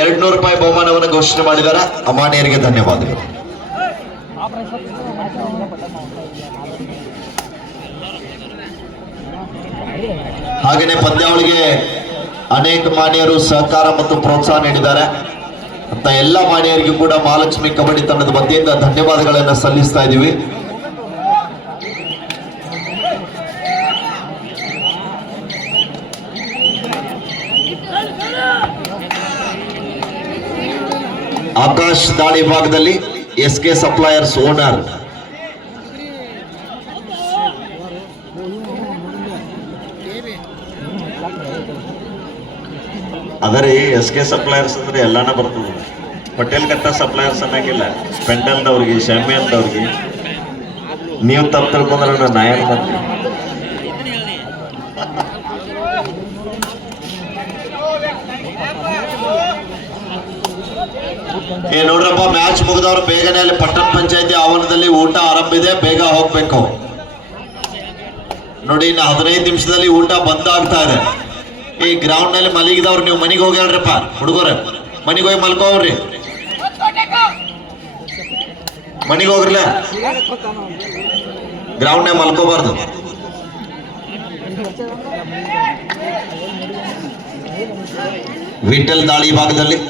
200 ಬಹುಮಾನವನ್ನು ಘೋಷಣೆ ಮಾಡಿದ್ದಾರೆ. ಅಮಾನ್ಯರಿಗೆ ಧನ್ಯವಾದಗಳು. ಹಾಗೆಯೇ ಪಂದ್ಯಾವಳಿಗೆ ಅನೇಕ ಮಾನ್ಯರು ಸಹಕಾರ ಮತ್ತು ಪ್ರೋತ್ಸಾಹ ನೀಡಿದ್ದಾರೆ ಅಂತ ಎಲ್ಲ ಮಾನ್ಯರಿಗೂ ಕೂಡ ಮಹಾಲಕ್ಷ್ಮಿ ಕಬಡ್ಡಿ ತಂಡದ ವತಿಯಿಂದ ಧನ್ಯವಾದಗಳನ್ನು ಸಲ್ಲಿಸ್ತಾ ಇದ್ದೀವಿ. ಆಕಾಶ್ ದಾಳಿ ಭಾಗದಲ್ಲಿ SK ಸಪ್ಲೈಯರ್ಸ್ ಓನರ್ ಅದರಿ SK ಸಪ್ಲೈಯರ್ಸ್ ಅಂದ್ರೆ ಎಲ್ಲಾನ ಬರ್ತದೆ. ಪಟೇಲ್ ಕಟ್ಟ ಸಪ್ಲೈಯರ್ಸ್ ಅನ್ನಂಗಿಲ್ಲ. ಸ್ಪೆಂಡಲ್ದವ್ರಿಗೆ ಶಾಮಿ ಅಂತವ್ರಿಗೆ ನೀವು ತಪ್ಪು ತಿಳ್ಕೊಂಡ್ರೆ ನಾ ಏನ್ ಮಾಡ್ತೀನಿ. ನೋಡ್ರಪ್ಪ, ಮ್ಯಾಚ್ ಮುಗಿದವ್ರು ಬೇಗನೆ ಅಲ್ಲಿ ಪಟ್ಟಣ ಪಂಚಾಯತಿ ಆವರಣದಲ್ಲಿ ಊಟ ಆರಂಭ ಇದೆ, ಬೇಗ ಹೋಗ್ಬೇಕು ನೋಡಿ. ಇನ್ನು 15 ನಿಮಿಷದಲ್ಲಿ ಊಟ ಬಂದ್ ಆಗ್ತಾ ಇದೆ. ಈ ಗ್ರೌಂಡ್ ನಲ್ಲಿ ಮಲಗಿದವ್ರು ನೀವು ಮನೆಗೆ ಹೋಗಿ ಹೇಳ್ರಪ್ಪ, ಹುಡುಗರ ಮನೆಗೆ ಹೋಗಿ ಮಲ್ಕೋವ್ರಿ, ಮನೆಗೆ ಹೋಗ್ರಲ್ಲ, ಗ್ರೌಂಡ್ ನೇ ಮಲ್ಕೋಬಾರ್ದು. ವಿಠಲ್ ದಾಳಿ ಭಾಗದಲ್ಲಿ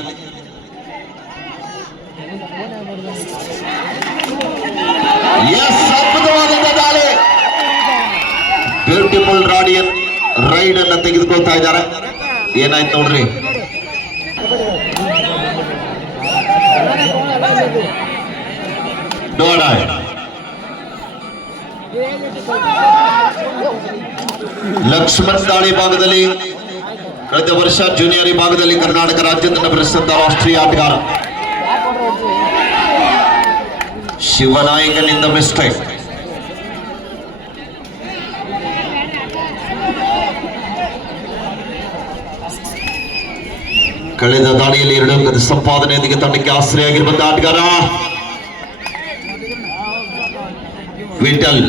ಅದ್ಭುತವಾದಂತ ದಾಳಿ, ಬ್ಯೂಟಿಫುಲ್ ರಾಡಿಯನ್ ರೈಡ್ ಅನ್ನ ತೆಗೆದುಕೊಳ್ತಾ ಇದ್ದಾರೆ. ಏನಾಯ್ತು ನೋಡ್ರಿ, ಲಕ್ಷ್ಮಣ್ ದಾಳಿ ಭಾಗದಲ್ಲಿ ಕಳೆದ ವರ್ಷ ಜೂನಿಯರ್ ವಿಭಾಗದಲ್ಲಿ ಕರ್ನಾಟಕ ರಾಜ್ಯ ತಂಡ ಪ್ರಸಿದ್ಧ ರಾಷ್ಟ್ರೀಯ ಆಟಗಾರ ಶಿವನಾಯಕನಿಂದ ಮಿಸ್ಟೇಕ್. ಕಳೆದ ದಾಳಿಯಲ್ಲಿ 2 ಅಂಕದ ಸಂಪಾದನೆಯೊಂದಿಗೆ ತಂಡಕ್ಕೆ ಆಶ್ರಯಾಗಿರುವಂತಹ ಆಟಗಾರ ವಿಠಲ್.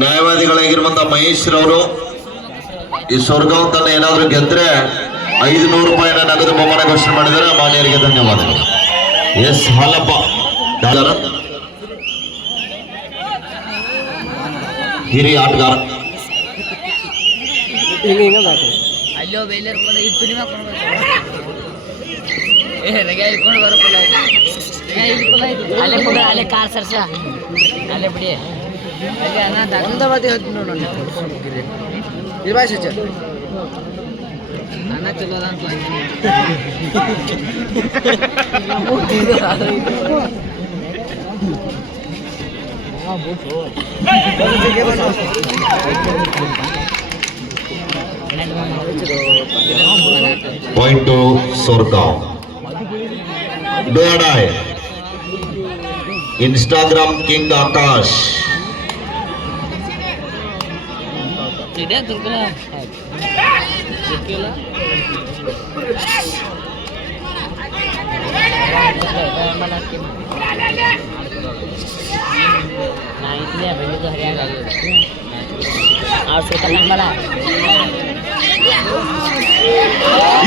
ನ್ಯಾಯವಾದಿಗಳಾಗಿರುವಂತಹ ಮಹೇಶ್ ರವರು ಈ ಸ್ವರ್ಗವಂತನ್ನ ಏನಾದ್ರೂ ಗೆದ್ರೆ 500 ರೂಪಾಯಿನ ನಗದು ಬಹುಮಾನ ಘೋಷಣೆ ಮಾಡಿದರೆ ಮಾನ್ಯರಿಗೆ ಧನ್ಯವಾದಗಳು. ಎಸ್ ಹಾಲಪ್ಪ ಹಿರಿಯ ಆಟಗಾರ. ಅಲ್ಲೇ ಕಾರ್ ಸರ್ಸ ಅಲ್ಲೇ ಬಿಡಿ ಅನ್ನ ಚಲೋ ಅಂತ Point to Sorgaon. Do or die. Instagram King Akash.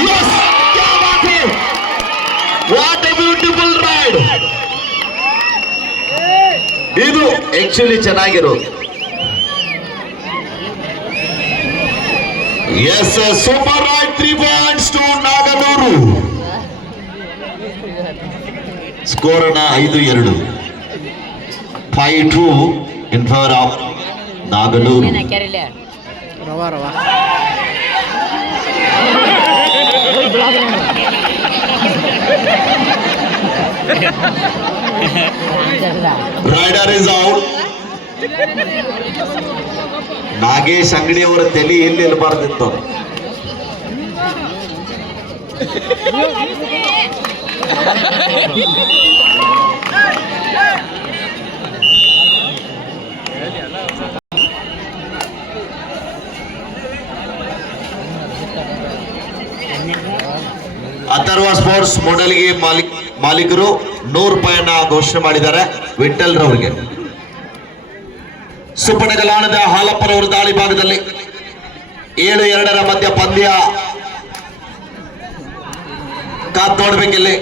Yes! क्या बात है! What a beautiful ride! ಇದು ಆಕ್ಚುಲಿ ಚೆನ್ನಾಗಿರೋದು. Yes, super ride, 3 points to Naganur. Score 5-2. 5-2 in favor of Naganur. Rider is out. Nagesh ಅಂಗಡಿ ಅವರ ತಲೆ ಎಲ್ಲಿ ಇರಬಾರ್ದಿತ್ತು. ಅಥರ್ವ ಸ್ಪೋರ್ಟ್ಸ್ ಮೂಡಲ್ಗಿ ಮಾಲೀಕರು 100 ರೂಪಾಯಿಯನ್ನ ಘೋಷಣೆ ಮಾಡಿದ್ದಾರೆ ವಿಠಲ್ ರವರಿಗೆ. ಸುಪ್ಪಣಗಲಾಣದ ಹಾಲಪ್ಪರವರು ದಾಳಿ ಭಾಗದಲ್ಲಿ 7-2 ಮಧ್ಯ ಪಂದ್ಯ ಕಾತ್ ನೋಡ್ಬೇಕಿಲ್ಲಿ.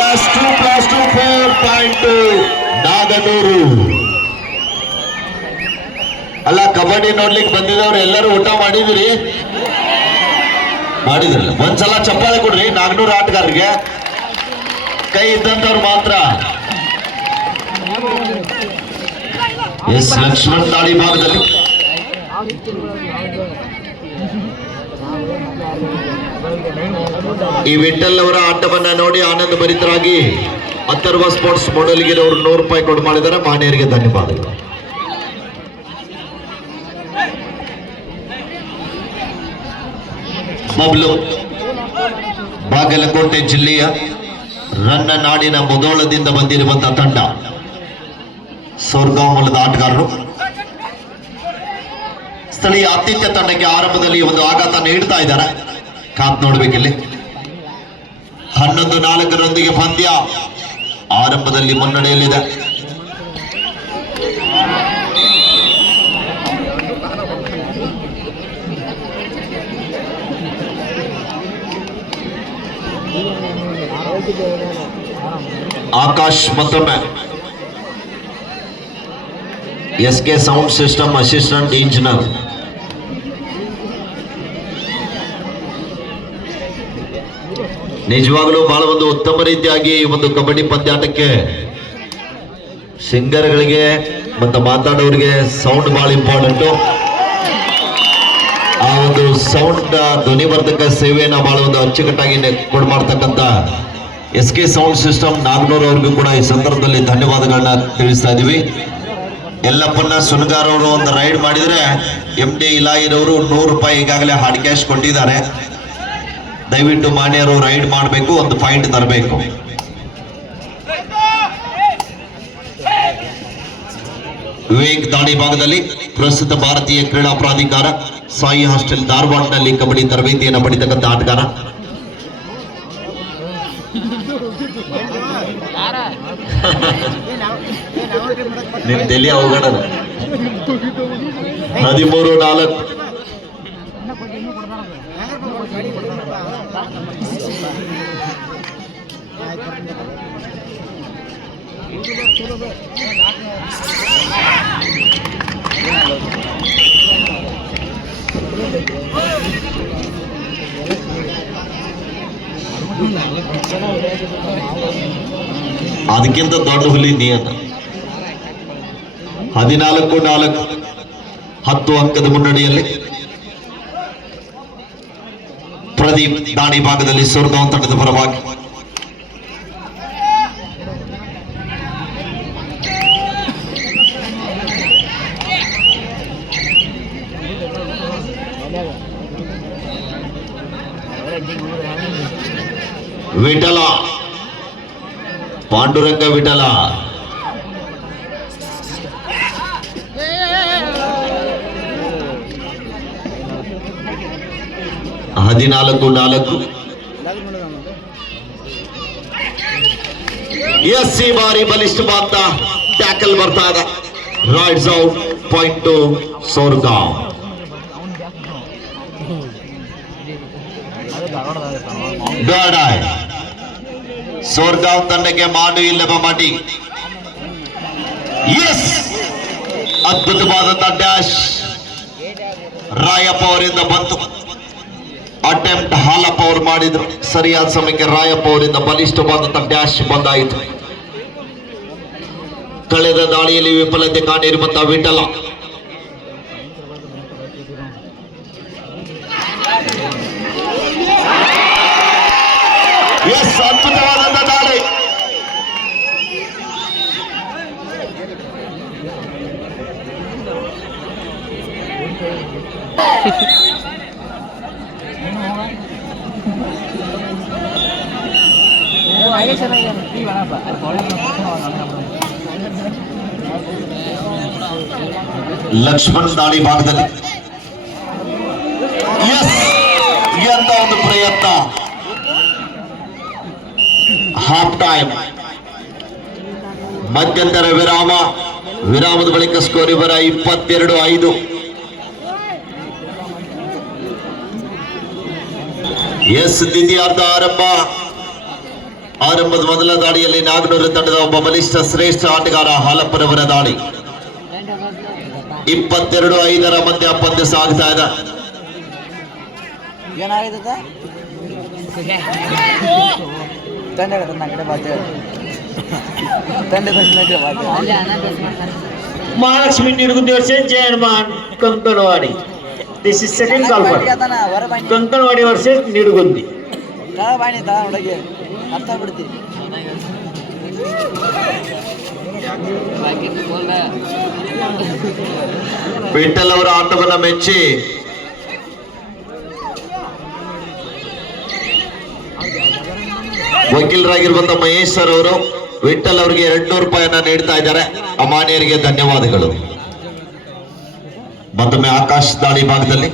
ಎಸ್ 2+2 4.2 ನಾಗನೂರು. ಅಲ್ಲ, ಕಬಡ್ಡಿ ನೋಡ್ಲಿಕ್ಕೆ ಬಂದಿದ್ದವ್ರು ಎಲ್ಲರೂ ಊಟ ಮಾಡಿದಿರಿ? ಮಾಡಿದ್ರಲ್ಲ. ಒಂದ್ಸಲ ಚಪ್ಪಾಳೆ ಕೊಡ್ರಿ ನಾಗನೂರು ಆಟಗಾರರಿಗೆ. ಕೈ ಇದ್ದಂತವ್ರು ಮಾತ್ರ. ಎಸ್ ಲಕ್ಷ್ಮಣ್ ದಾಳಿ ಭಾಗದಲ್ಲಿ ಈ ವಿಠಲ್ ಅವರ ಆಟವನ್ನ ನೋಡಿ ಆನಂದ ಭರಿತರಾಗಿ ಅಥರ್ವ ಸ್ಪೋರ್ಟ್ಸ್ ಮೂಡಲ್ಗಿರವರು 100 ರೂಪಾಯಿ ಕೊಡು ಮಾಡಿದ್ದಾರೆ. ಮಾನ್ಯರಿಗೆ ಧನ್ಯವಾದಗಳು. ಬಬ್ಲು ಬಾಗಲಕೋಟೆ ಜಿಲ್ಲೆಯ ರನ್ನ ನಾಡಿನ ಮುದೋಳದಿಂದ ಬಂದಿರುವಂತಹ ತಂಡ. ಸೋರ್ಗಾಂವ್ ಮೂಲದ ಆಟಗಾರರು. ಸ್ಥಳೀಯ ಆತಿಥ್ಯ ತಂಡಕ್ಕೆ ಆರಂಭದಲ್ಲಿ ಒಂದು ಆಘಾತ ನೀಡ್ತಾ ಇದ್ದಾರೆ. ಕಾತ್ ನೋಡ್ಬೇಕಿಲ್ಲಿ. 11-4 ಪಂದ್ಯ ಆರಂಭದಲ್ಲಿ ಮುನ್ನಡೆಯಲ್ಲಿದೆ. ಆಕಾಶ್ ಮತ್ತೊಮ್ಮೆ SK sound system assistant engineer. ನಿಜವಾಗಲೂ ಬಹಳ ಒಂದು ಉತ್ತಮ ರೀತಿಯಾಗಿ ಒಂದು ಕಬಡ್ಡಿ ಪಂದ್ಯಾಟಕ್ಕೆ ಸಿಂಗರ್ಗಳಿಗೆ ಮತ್ತು ಮಾತಾಡೋರಿಗೆ ಸೌಂಡ್ ಬಹಳ ಇಂಪಾರ್ಟೆಂಟು. ಆ ಒಂದು ಸೌಂಡ್ ಧ್ವನಿವರ್ಧಕ ಸೇವೆಯನ್ನ ಬಹಳ ಒಂದು ಅಚ್ಚುಕಟ್ಟಾಗಿ ಕೊಡ್ಮಾಡ್ತಕ್ಕಂಥ SK ಸೌಂಡ್ ಸಿಸ್ಟಮ್ ನಾಗನೂರ್ ಅವ್ರಿಗೂ ಕೂಡ ಈ ಸಂದರ್ಭದಲ್ಲಿ ಧನ್ಯವಾದಗಳನ್ನ ತಿಳಿಸ್ತಾ ಇದೀವಿ. ಯಲ್ಲಪ್ಪನ ಸುನಗಾರ್ ಅವರು ಒಂದು ರೈಡ್ ಮಾಡಿದ್ರೆ MD ಇಲಾಯಿರವರು 100 ರೂಪಾಯಿ ಈಗಾಗಲೇ ಹಾರ್ಡ್ ಕ್ಯಾಶ್ ಕೊಟ್ಟಿದ್ದಾರೆ. ದಯವಿಟ್ಟು ಮಾನ್ಯರು ರೈಡ್ ಮಾಡಬೇಕು, ಒಂದು ಪಾಯಿಂಟ್ ತರಬೇಕು. ವಿವೇಕ್ ದಾಳಿ ಭಾಗದಲ್ಲಿ ಪ್ರಸ್ತುತ ಭಾರತೀಯ ಕ್ರೀಡಾ ಪ್ರಾಧಿಕಾರ ಸಾಯಿ ಹಾಸ್ಟೆಲ್ ಧಾರವಾಡನಲ್ಲಿ ಕಬಡ್ಡಿ ತರಬೇತಿಯನ್ನು ಪಡೆತಕ್ಕಂಥ ಆಟಗಾರ. ನಿನ್ ತಲೆ ಅವಘಡ. 13-4 ಅದಕ್ಕಿಂತ ದೊಡ್ಡ ಹುಲಿ ನೀಯನ್ನ. 14-4 10 ಅಂಕದ ಮುನ್ನಡೆಯಲ್ಲಿ ಪ್ರದೀಪ್ ದಾಳಿ ಭಾಗದಲ್ಲಿ ಸೋರ್ಗಾಂವ್ ತಂಡದ ಪರವಾಗಿ. ವಿಠಲ ಪಾಂಡುರಂಗ ವಿಠಲ ಹದಿನಾಲ್ಕು ಈ ಬಾರಿ ಬಲಿಷ್ಠವಾದ ಟ್ಯಾಕಲ್ ಬರ್ತಾ ಇದೆ. Raids out point to Sorgaon. Sorgaon ತಂಡಕ್ಕೆ ಮಾಡು ಇಲ್ಲವ ಮಾಡಿ. ಎಸ್, ಅದ್ಭುತವಾದಂತಹ ಡ್ಯಾಶ್ ರಾಯಪ್ಪ ಅವರಿಂದ ಬಂತು. ಅಟೆಂಪ್ಟ್ ಹಾಲಪ್ಪ ಅವರು ಮಾಡಿದ್ರು. ಸರಿಯಾದ ಸಮಯಕ್ಕೆ ರಾಯಪ್ಪ ಅವರಿಂದ ಬಲಿಷ್ಠವಾದಂತಹ ಡ್ಯಾಶ್ ಬಂದಾಯಿತು. ಕಳೆದ ದಾಳಿಯಲ್ಲಿ ವಿಫಲತೆ ಕಾಣಿರುವಂತಹ ವಿಠಲ ಅದ್ಭುತವಾದಂತಹ ದಾಳಿ. ಲಕ್ಷ್ಮಣ್ ದಾಳಿ ಭಾಗದಲ್ಲಿ ಎಸ್ ಎಂತ ಒಂದು ಪ್ರಯತ್ನ. ಹಾಫ್ ಟೈಮ್ ಮಧ್ಯಂತರ ವಿರಾಮದ ಬಳಿಕ ಸ್ಕೋರ್ ಇವರ 22-5. ಎಸ್ ದ್ವಿತೀಯಾರ್ಧ ಆರಂಭದ ಮೊದಲ ದಾಳಿಯಲ್ಲಿ ನಾಗನೂರು ತಂಡದ ಒಬ್ಬ ಬಲಿಷ್ಠ ಶ್ರೇಷ್ಠ ಆಟಗಾರ ಹಾಲಪ್ಪನವರ ದಾಳಿ. 22-5 ಮಧ್ಯ ಪಂದ್ಯ ಸಾಗ್ತಾ ಇದೆ. Mahalakshmi Nirgundi versus Jayaman Kankanwadi. This is second call for Kankanwadi versus Nirgundi. Vitthal ಅವರ ಆಟವನ್ನು ಮೆಚ್ಚಿ ವಕೀಲರಾಗಿರುವಂತಹ ಮಹೇಶ್ ಸರ್ ಅವರು ವಿಠಲ್ ಅವರಿಗೆ 200 ರೂಪಾಯಿಯನ್ನ ನೀಡ್ತಾ ಇದ್ದಾರೆ. ಅಮಾನ್ಯರಿಗೆ ಧನ್ಯವಾದಗಳು. ಮತ್ತೊಮ್ಮೆ ಆಕಾಶ್ ದಾಳಿ ಭಾಗದಲ್ಲಿ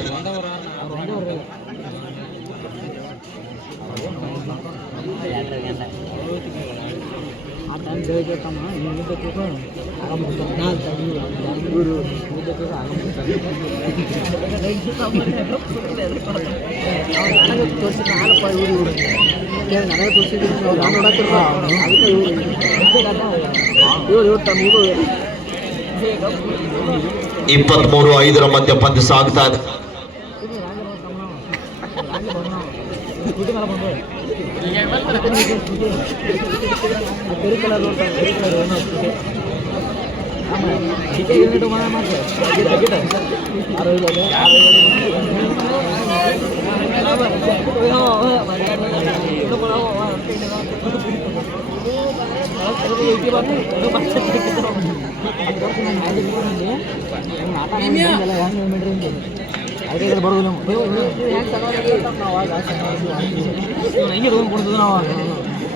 ಇಪ್ಪತ್ಮೂರು 5 ಮಧ್ಯ ಪಂದ್ಯ ಸಾಗ್ತಾ ಇದೆ.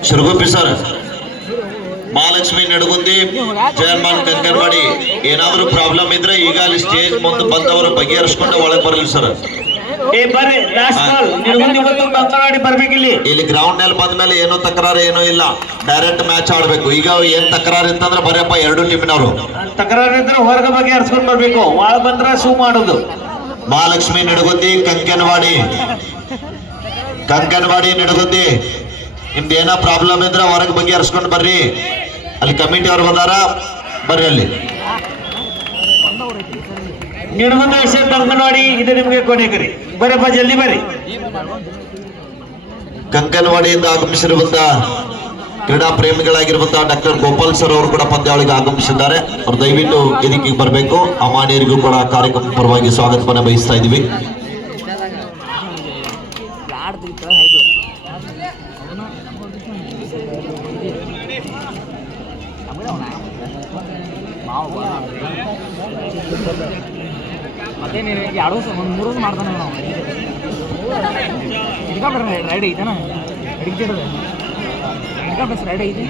ಶಿರಗುಪ್ಪಿ ಸರ್, ಮಹಾಲಕ್ಷ್ಮಿ ನಡಗುಂದಿ, ಜಯಮಾನ್ ಕಂಕನವಾಡಿ ಏನಾದ್ರೂ ಪ್ರಾಬ್ಲಮ್ ಇದ್ರೆ ಈಗ ಅಲ್ಲಿ ಸ್ಟೇಜ್ ಮುಂದೆ ಬಂದವರು ಬಗೆಹರಿಸ್ಕೊಂಡು ಒಳಗೆ ಬರಲಿ ಸರ್. ಇಲ್ಲಿ ಗ್ರೌಂಡ್ ನಲ್ಲಿ ಬಂದ್ಮೇಲೆ ಏನೋ ತಕರಾರು ಏನೋ ಇಲ್ಲ, ಡೈರೆಕ್ಟ್ ಮ್ಯಾಚ್ ಆಡ್ಬೇಕು. ಈಗ ಏನ್ ತಕರಾರು ಇತ್ತಂದ್ರೆ ಬರಪ್ಪ 2 ಟೀಮಿನವರು ತಕರಾರು ಇದ್ರೆ ಹೊರಗೆ ಬಗೆಹರಿಸ್ಕೊಂಡು ಬರ್ಬೇಕು, ಒಳ ಬಂದ್ರೆ ಸೂ ಮಾಡೋದು. ಮಹಾಲಕ್ಷ್ಮಿ ನಡಗುಂದಿ, ಕಂಕನವಾಡಿ ನಡಗುಂದಿ, ನಿಮ್ದು ಏನೋ ಪ್ರಾಬ್ಲಮ್ ಇದ್ರೆ ಹೊರಗೆ ಬಗೆಹರಿಸ್ಕೊಂಡು ಬರ್ರಿ. ಅಲ್ಲಿ ಕಮಿಟಿ ಅವ್ರು ಬಂದಾರ, ಬರ್ರಿ ಅಲ್ಲಿ. ನಿಡಗುಂದಿ ವಿಷಯ ಕಂಕನವಾಡಿ ಇದು ನಿಮಗೆ ಕೊನೆಗರಿ. ಬರಪ್ಪ ಜಲ್ದಿ ಬರ್ರಿ. ಕಂಕನವಾಡಿಯಿಂದ ಆಗಮಿಸಿರುವಂತಹ ಕ್ರೀಡಾ ಪ್ರೇಮಿಗಳಾಗಿರುವಂತಹ ಡಾಕ್ಟರ್ ಗೋಪಾಲ್ ಸರ್ ಅವರು ಕೂಡ ಪಂದ್ಯಾವಳಿಗೆ ಆಗಮಿಸಿದ್ದಾರೆ. ಅವ್ರು ದಯವಿಟ್ಟು ಇದಕ್ಕೆ ಬರಬೇಕು. ಅಮಾನ್ಯರಿಗೂ ಕೂಡ ಕಾರ್ಯಕ್ರಮ ಪರವಾಗಿ ಸ್ವಾಗತವನ್ನು ಬಯಸ್ತಾ ಇದ್ದೀವಿ. ಮತ್ತೆ ನೀನು ಎರಡು ಒಂದು 3 ವರ್ಷ ಮಾಡ್ತಾನೆ ನಾವು ರೈಡ್ ಐತೆನಾ ಹಿಡಿತಿರೋದು ಬಸ್ ರೈಡ್ ಐತಿ.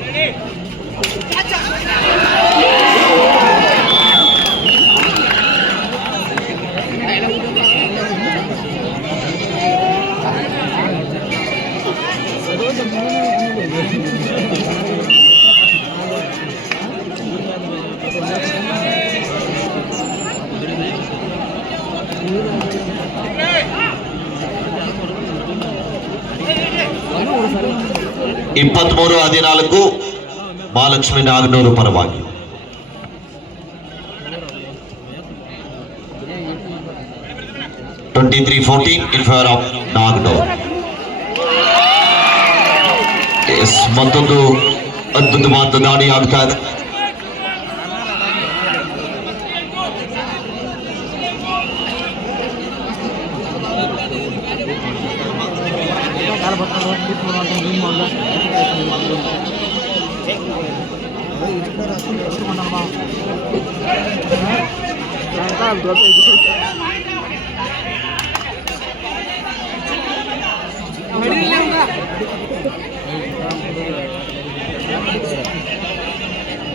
ಇಪ್ಪತ್ಮೂರು 14 ಮಹಾಲಕ್ಷ್ಮಿ ನಾಗನೂರು ಪರವಾಗಿ. (23-14) in favor of ನಾಗನೂರು. ಮತ್ತೊಂದು ಅದ್ಭುತವಾದ ದಾಳಿ ಆಗ್ತಾ ಇದೆ.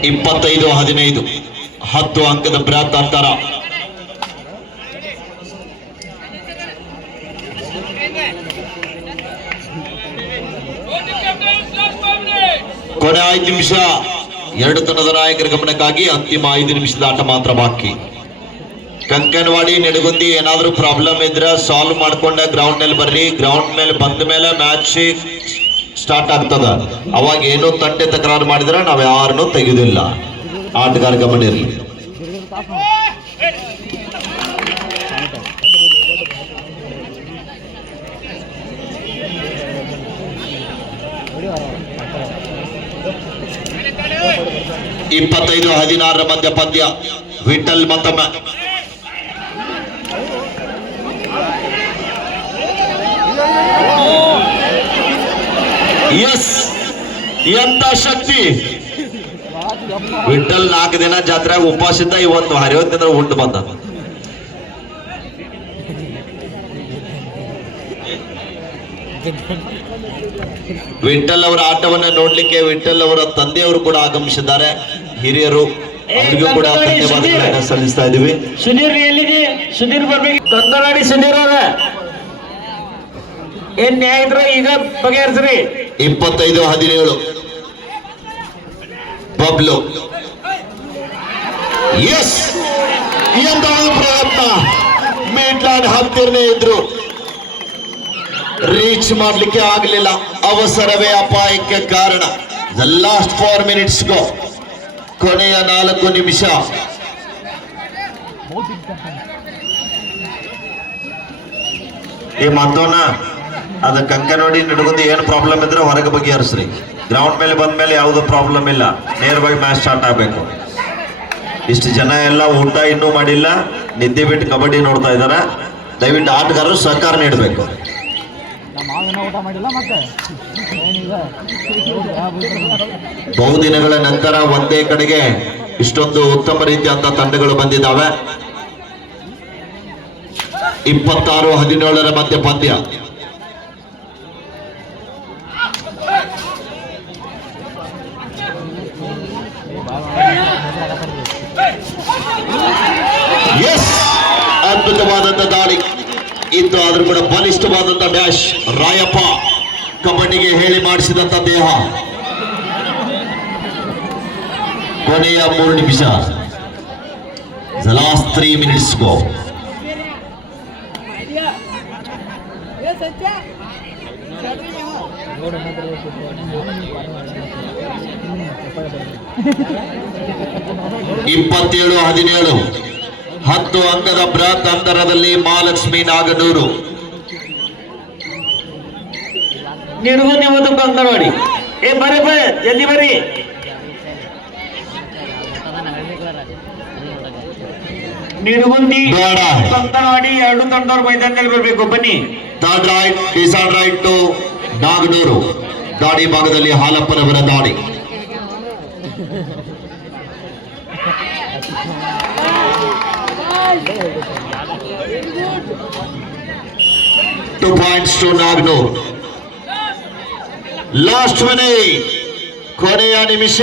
25-15 10 ಅಂಕದ ಬೃಹತ್ ಅಂತರ. ಕೊನೆ 5 ನಿಮಿಷ. ಎರಡು ತಂಡದ ನಾಯಕರ ಗಮನಕ್ಕಾಗಿ ಅಂತಿಮ 5 ನಿಮಿಷದ ಆಟ ಮಾತ್ರ ಬಾಕಿ. ಕಂಕನವಾಡಿ ನಿಡಗುಂದಿ ಏನಾದ್ರೂ ಪ್ರಾಬ್ಲಮ್ ಇದ್ರೆ ಸಾಲ್ವ್ ಮಾಡ್ಕೊಂಡ ಗ್ರೌಂಡ್ ನಲ್ಲಿ ಬರ್ರಿ. ಗ್ರೌಂಡ್ ಮೇಲೆ ಬಂದ ಮೇಲೆ ಮ್ಯಾಚ್ ಸ್ಟಾರ್ಟ್ ಆಗ್ತದ. ಅವಾಗ ಏನೋ ತಂಟೆ ತಕರಾರು ಮಾಡಿದ್ರೆ ನಾವ್ ಯಾರನ್ನೂ ತೆಗೆಯುವುದಿಲ್ಲ. ಆಟಗಾರ ಗಮನ ಇರಲಿ. ಇಪ್ಪತ್ತೈದು 16 ಮಧ್ಯ ಪಂದ್ಯ. ವಿಠಲ್ ಮತ್ತೊಮ್ಮೆ ಎಸ್, ಎಂತ ಶಕ್ತಿ! ವಿಠಲ್ 4 ದಿನ ಜಾತ್ರೆ ಉಪವಾಸಿದ್ದ, ಇವತ್ತು ಹರಿಯೋದ್ರಿಂದ ಉಂಟು ಬಂದ. ವಿಠಲ್ ಅವರ ಆಟವನ್ನು ನೋಡ್ಲಿಕ್ಕೆ ವಿಠಲ್ ಅವರ ತಂದೆಯವರು ಕೂಡ ಆಗಮಿಸಿದ್ದಾರೆ. ಹಿರಿಯರು, ಅವರಿಗೂ ಕೂಡ ಧನ್ಯವಾದಗಳನ್ನು ಸಲ್ಲಿಸ್ತಾ ಇದ್ದೀವಿ. ಸುಧೀರ್ ಎಲ್ಲಿದೆ? ಸುಧೀರ್ ಬರ್ಬೇಕು. ಕಂಕನಾಡಿ ಸುಧೀರ್ ಅವರ ಏನ್ ನ್ಯಾಯ ಇದ್ರೆ ಈಗ ಬಗೆಹರಿಸ್ರಿ. 25-17 ಬಬ್ಲು. ಎಸ್, ಎಂತ ಒಂದು ಪ್ರಯತ್ನ! ಮೀಟ್ಲಾಡ್ ಹತ್ತಿರನೇ ಇದ್ರು, ರೀಚ್ ಮಾಡ್ಲಿಕ್ಕೆ ಆಗಲಿಲ್ಲ. ಅವಸರವೇ ಅಪಾಯಕ್ಕೆ ಕಾರಣ. ದ ಲಾಸ್ಟ್ 4 minutes ಗೋ. ಕೊನೆಯ 4 ನಿಮಿಷ. ಈ ಮತ್ತೋನ ಅದ ಕಂಕನವಾಡಿ ನಿಡಗುಂದಿ ಏನು ಪ್ರಾಬ್ಲಮ್ ಇದ್ರೆ ಹೊರಗೆ ಬಗೆಹರಿಸ್ರಿ. ಗ್ರೌಂಡ್ ಮೇಲೆ ಬಂದ ಮೇಲೆ ಯಾವುದು ಪ್ರಾಬ್ಲಮ್ ಇಲ್ಲ, ನೇರವಾಗಿ ಮ್ಯಾಚ್ ಸ್ಟಾರ್ಟ್ ಆಗಬೇಕು. ಇಷ್ಟು ಜನ ಎಲ್ಲ ಊಟ ಇನ್ನೂ ಮಾಡಿಲ್ಲ, ನಿದ್ದೆ ಬಿಟ್ಟು ಕಬಡ್ಡಿ ನೋಡ್ತಾ ಇದ್ದಾರೆ. ದಯವಿಟ್ಟು ಆಟಗಾರರು ಸಹಕಾರ ನೀಡಬೇಕು. ಊಟ ಮಾಡಿಲ್ಲ ಮತ್ತೆ ಬಹುದಿನಗಳ ನಂತರ ಒಂದೇ ಕಡೆಗೆ ಇಷ್ಟೊಂದು ಉತ್ತಮ ರೀತಿಯಾದ ತಂಡಗಳು ಬಂದಿದ್ದಾವೆ. 26-17 ಮಧ್ಯ ಪಂದ್ಯ. ಎಸ್, ಅದ್ಭುತವಾದಂತ ದಾಳಿ ಇತ್ತು. ಆದ್ರೂ ಕೂಡ ಬಲಿಷ್ಠವಾದಂತ ಡ್ಯಾಶ್. ರಾಯಪ್ಪ ಕಬಡ್ಡಿಗೆ ಹೇಳಿ ಮಾಡಿಸಿದಂತ ದೇಹ. ಕೊನೆಯ 3 ನಿಮಿಷ. The last 3 minutes go. ಇಪ್ಪತ್ತೇಳು 17 10 ಅಂಕದ ಬೃಹತ್ ಅಂತರದಲ್ಲಿ ಮಹಾಲಕ್ಷ್ಮಿ ನಾಗನೂರು. ನಿಡಗುಂದಿ ಮತ್ತು ಕಂಕನವಾಡಿ. ಬರ್ರಿ ಬರ್ರಿ, ಜಲ್ದಿ ಬರ್ರಿ. ನಿಡಗುಂದಿ ಬೇಡ. ಕಂಕನವಾಡಿ ಎರಡು ತಂಡದವ್ರು ಮೈದಾನದಲ್ಲಿ ಬರಬೇಕು. ಬನ್ನಿ. Third raid, decide raid to Naganuru. ದಾಡಿ ಭಾಗದಲ್ಲಿ ಹಾಲಪ್ಪನವರ ದಾಡಿ. Two points to Nagnur. Last minute. ಕೊನೆಯ ನಿಮಿಷ.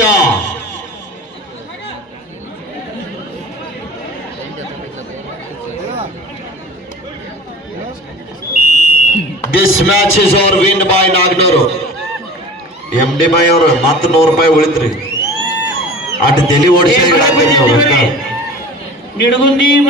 This match is our win by Nagnur. MD ಬಾಯ್ ಅವರು ಮತ್ತೆ 100 ರೂಪಾಯಿ ಉಳಿತ್ರಿ. ಅಟ್ ತಲೆ ಓಡಿಸಿ ನಿಡಗುಂದಿ